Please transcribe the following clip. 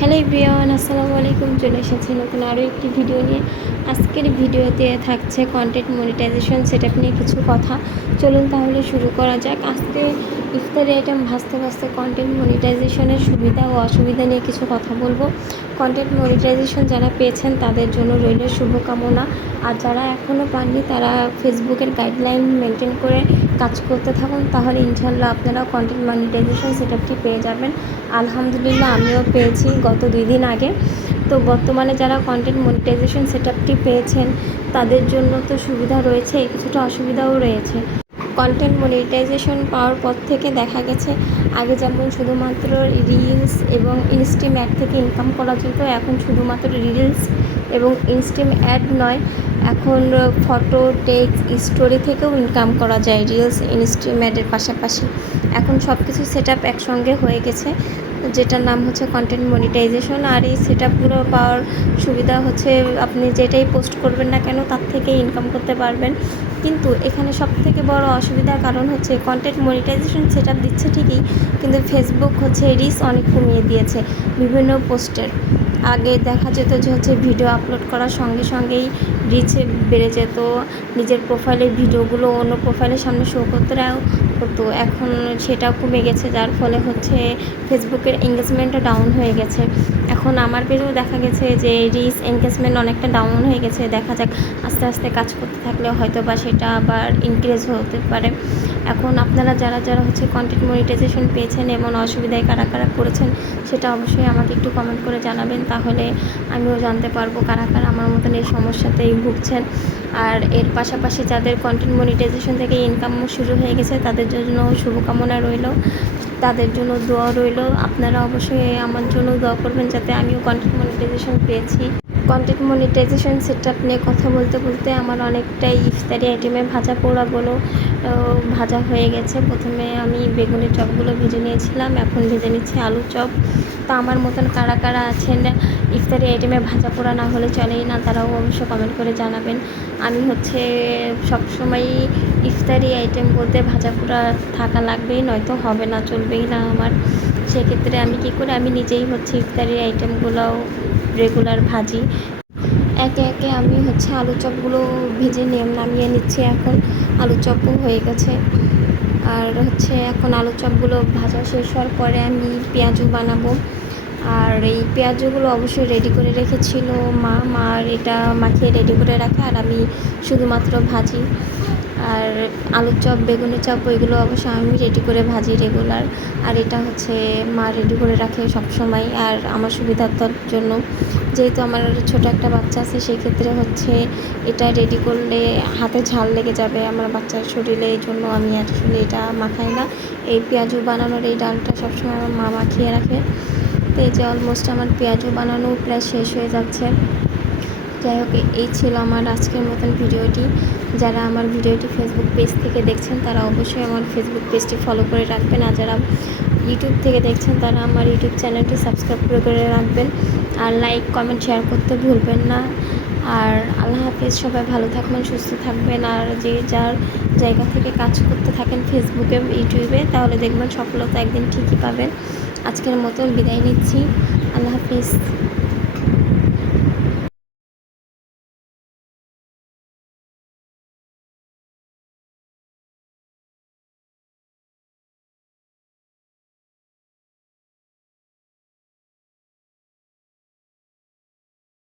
Hello ইব্রিয়ান আসসালামু আলাইকুম। চলে এসেছি নতুন আরও একটি ভিডিও নিয়ে। আজকের ভিডিওতে থাকছে কন্টেন্ট মনিটাইজেশন সেটা নিয়ে কিছু কথা। চলুন তাহলে শুরু করা যাক। আজকে ইফতারি আইটেম ভাজতে ভাজতে কন্টেন্ট মনিটাইজেশনের সুবিধা ও অসুবিধা নিয়ে কিছু কথা বলব। কন্টেন্ট মনিটাইজেশন যারা পেয়েছেন, তাদের জন্য রইল শুভকামনা। আর যারা এখনও পাননি, তারা ফেসবুকের গাইডলাইন মেনটেন করে কাজ করতে থাকুন। তাহলে ইনশাল্লাহ আপনারা কন্টেন্ট মনিটাইজেশন সেটআপটি পেয়ে যাবেন। আলহামদুলিল্লাহ, আমিও পেয়েছি গত দুই দিন আগে। তো বর্তমানে যারা কন্টেন্ট মনিটাইজেশন সেটআপটি পেয়েছেন, তাদের জন্য তো সুবিধা রয়েছে কিছুটা অসুবিধাও রয়েছে। কন্টেন্ট মনিটাইজেশন পাওয়ার পর থেকে দেখা গেছে, আগে যেমন শুধুমাত্র রিলস এবং ইনস্টিম অ্যাড থেকে ইনকাম করা যেত, এখন শুধুমাত্র রিলস এবং ইনস্টিম অ্যাড নয়, এখন ফটো টেক্সট স্টোরি থেকেও ইনকাম করা যায় রিলস ইনস্টিম অ্যাডের পাশাপাশি। এখন সব কিছু সেট আপ একসঙ্গে হয়ে গেছে যেটার নাম হচ্ছে কন্টেন্ট মনিটাইজেশন আর এই সেট আপগুলো পাওয়ার সুবিধা হচ্ছে আপনি যেটাই পোস্ট করবেন না কেন, তার থেকে ইনকাম করতে পারবেন। কিন্তু এখানে সব থেকে বড় অসুবিধার কারণ হচ্ছে কন্টেন্ট মনিটাইজেশন সেট দিচ্ছে ঠিকই, কিন্তু ফেসবুক হচ্ছে রিস্ক অনেক কমিয়ে দিয়েছে বিভিন্ন পোস্টের আগে দেখা যেত যে হচ্ছে ভিডিও আপলোড করার সঙ্গে সঙ্গেই রিচ বেড়ে যেত। নিজের প্রোফাইলের ভিডিওগুলো অন্য প্রোফাইলের সামনে শো করতে হতো। এখন সেটাও কমে গেছে, যার ফলে হচ্ছে ফেসবুকের এঙ্গেজমেন্টও ডাউন হয়ে গেছে। এখন আমার পেজেও দেখা গেছে যে রিচ এঙ্গেজমেন্ট অনেকটা ডাউন হয়ে গেছে। দেখা যাক আস্তে আস্তে কাজ করতে থাকলে হয়তো বা সেটা আবার ইনক্রিজ হতে পারে। এখন আপনারা যারা যারা হচ্ছে কন্টেন্ট মনিটাইজেশন পেয়েছেন এমন অসুবিধায় কারা কারা করেছেন সেটা অবশ্যই আমাকে একটু কমেন্ট করে জানাবেন। তাহলে আমিও জানতে পারব কারা কারা আমার মতন এই সমস্যাতেই ভুগছেন। আর এর পাশাপাশি যাদের কন্টেন্ট মনিটাইজেশন থেকে ইনকাম শুরু হয়ে গেছে, তাদের জন্য শুভকামনা রইল। তাদের জন্য দোয়া রইল। আপনারা অবশ্যই আমার জন্য দোয়া করবেন যাতে আমিও কন্টেন্ট মনিটাইজেশন পেয়েছি। কন্টেন্ট মনিটাইজেশন সেটআপ নিয়ে কথা বলতে বলতে আমার অনেকটাই ইফতারি আইটেমে ভাজা পোড়াগুলো ভাজা হয়ে গেছে। প্রথমে আমি বেগুনের চপগুলো ভেজে নিয়েছিলাম, এখন ভেজে নিচ্ছি আলু চপ। তো আমার মতন কারা কারা আছেন ইফতারি আইটেমে ভাজা পোড়া না হলে চলেই না, তারাও অবশ্য কমেন্ট করে জানাবেন। আমি হচ্ছে সবসময়ই ইফতারি আইটেম বলতে ভাজা পোড়া থাকা লাগবেই, নয়তো হবে না, চলবেই না আমার। সেক্ষেত্রে আমি কী করে, আমি নিজেই হচ্ছে ইফতারি আইটেমগুলোও রেগুলার ভাজি। একে একে আমি হচ্ছে আলু চপগুলো ভেজে নিয়ে নামিয়ে নিচ্ছি। এখন আলু চপও হয়ে গেছে। আর হচ্ছে এখন আলু চপগুলো ভাজা শেষ হওয়ার পরে আমি পেঁয়াজও বানাবো। আর এই পেঁয়াজগুলো অবশ্যই রেডি করে রেখেছিল মা। মার এটা মাখিয়ে রেডি করে রাখে। আর আমি শুধুমাত্র ভাজি। আর আলুর চপ, বেগুনের চপ, ওইগুলো অবশ্য আমি রেডি করে ভাজি রেগুলার আর এটা হচ্ছে মা রেডি করে রাখে সব সময় আর আমার সুবিধার্থর জন্য, যেহেতু আমার ছোটো একটা বাচ্চা আছে সেই ক্ষেত্রে হচ্ছে এটা রেডি করলে হাতে ঝাল লেগে যাবে আমার বাচ্চার শরীরে। এই জন্য আমি আসলে এটা মাখাই না। এই পেঁয়াজু বানানোর এই ডালটা সবসময় আমার মা মাখিয়ে রাখে। তো এই যে অলমোস্ট আমার পেঁয়াজু বানানো প্রায় শেষ হয়ে যাচ্ছে। যাই হোক, এই ছিল আমার আজকের মতন ভিডিওটি। যারা আমার ভিডিওটি ফেসবুক পেজ থেকে দেখছেন, তারা অবশ্যই আমার ফেসবুক পেজটি ফলো করে রাখবেন। আর যারা ইউটিউব থেকে দেখছেন, তারা আমার ইউটিউব চ্যানেলটি সাবস্ক্রাইব করে রাখবেন। আর লাইক কমেন্ট শেয়ার করতে ভুলবেন না। আর আল্লাহ হাফিজ, সবাই ভালো থাকবেন, সুস্থ থাকবেন। আর যে যার জায়গা থেকে কাজ করতে থাকেন ফেসবুকে ইউটিউবে তাহলে দেখবেন সফলতা একদিন ঠিকই পাবেন। আজকের মতন বিদায় নিচ্ছি। আল্লাহ হাফিজ।